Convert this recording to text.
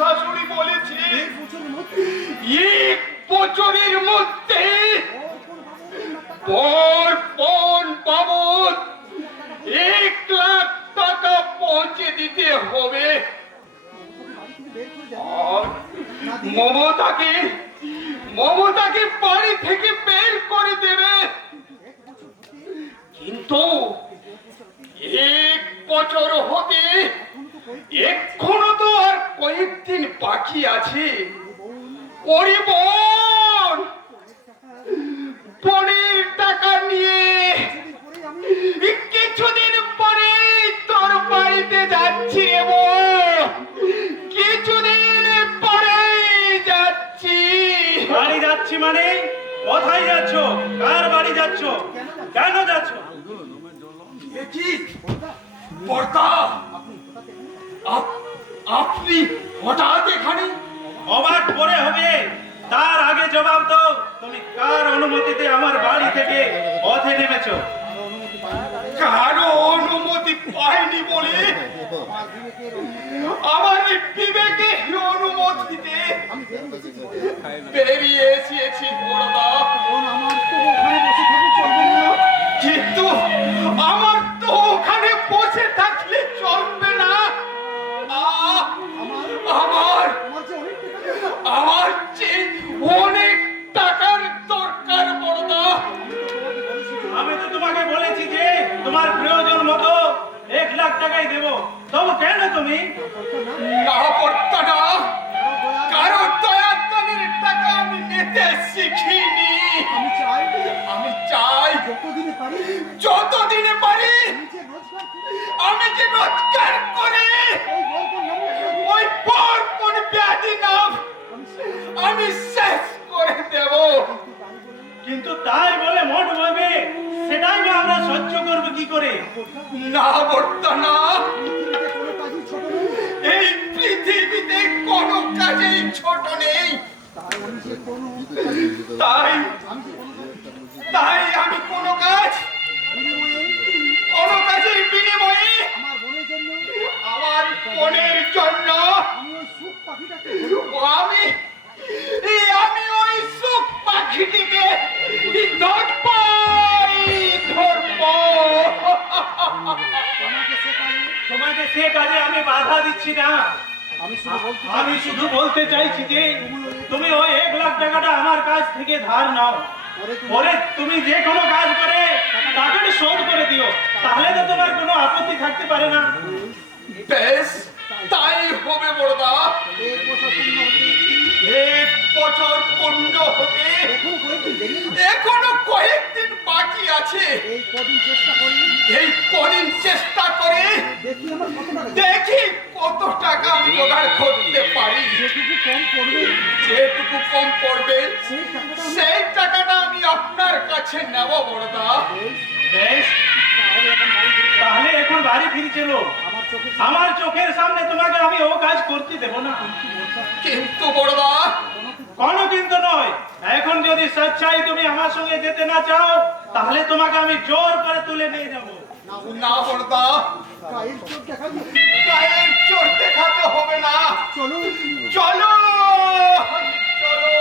শাশুড়ি বলেছে এক বছরের মধ্যে পণ বাবদ 1 লাখ টাকা পৌঁছে দিতে হবে। আর মমতাকে বাড়ি থেকে বের করে দেবে। কিন্তু 1 বছর হতে এখনো তো আর কয়েকদিন বাকি আছে। ওরে বোন, পরের টাকা নিয়ে কিছুদিন পরে তোর বাড়িতে যাচ্ছি রে বোন, কিছুদিন পরে যাচ্ছি। বাড়ি যাচ্ছি মানে? কোথায় যাচ্ছ? কার বাড়ি যাচ্ছ? কেন যাচ্ছ? আপনি হঠাৎ এখানে? অবাক পরে হবে, তার আগে জবাব দাও, তুমি কার অনুমতিতে আমার বাড়ি থেকে পথে নেমেছো? কারো অনুমতি পাইনি বলে আমার বিবেকে অনুমতিতে বেরিয়ে এসেছি বড়দা। কিন্তু আমার তো ওখানে বসে থাকলে চলবে না। আমার যে অনেক টাকার দরকার বড়দা। আমি তো তোমাকে বলেছি যে তোমার প্রয়োজন মতো 1 লাখ টাকাই দেবো, তবু কেন তুমি? না পড়তা না, কারো দয়া দানের টাকা আমি নিতে শিখিনি। আমি চাই যতদিনে পারি আমি যে রোজগার করে ওই বর্মন ব্যাধি নাম আমি শেষ করে দেব। কিন্তু তাই বলে মোট ভাবে সেটাই বা আমরা সহ্য করবো কি করে? না বর্তা না, এই পৃথিবীতে কোনো কাজেই ছোট নেই। তাই আমি কোনো কাজের বিনিময়ে আমার বোনের জন্য আমি ওই সুখ পাখিটিকে ধরব। তোমাকে সে কাজে আমি বাধা দিচ্ছি না। আমি শুধু বলতে চাইছি যে তুমি ওই 1 লাখ টাকাটা আমার কাছ থেকে ধার নাও, পরে তুমি যে কোনো কাজ করে টাকাটা শোধ করে দিও, তাহলে তো তোমার কোনো আপত্তি থাকতে পারে না। বেশ, তাই হবে বড়দা। 1 বছর পূর্ণ হতে এখনো কয়েকদিন বাকি আছে। এই কদিন চেষ্টা করে দেখি কত টাকা আমি জোগাড় করতে পারি। যেটুকু কম পড়বে সেই টাকাটা আমি আপনার কাছে নেব বড়দা। বেশ, তাহলে এখন বাড়ি ফিরে চলো। আমার চোখের সামনে তোমাকে আমি ও কাজ করতে দেব না। কিন্তু বড়দা, কোনো কিন্তু নয়। এখন যদি সচ্চাই তুমি আমার সঙ্গে যেতে না চাও, তাহলে তোমাকে আমি জোর করে তুলে নিয়ে যাব। না বড়দা, গায়ের চোর দেখাতে হবে না। চলো চলো চলো।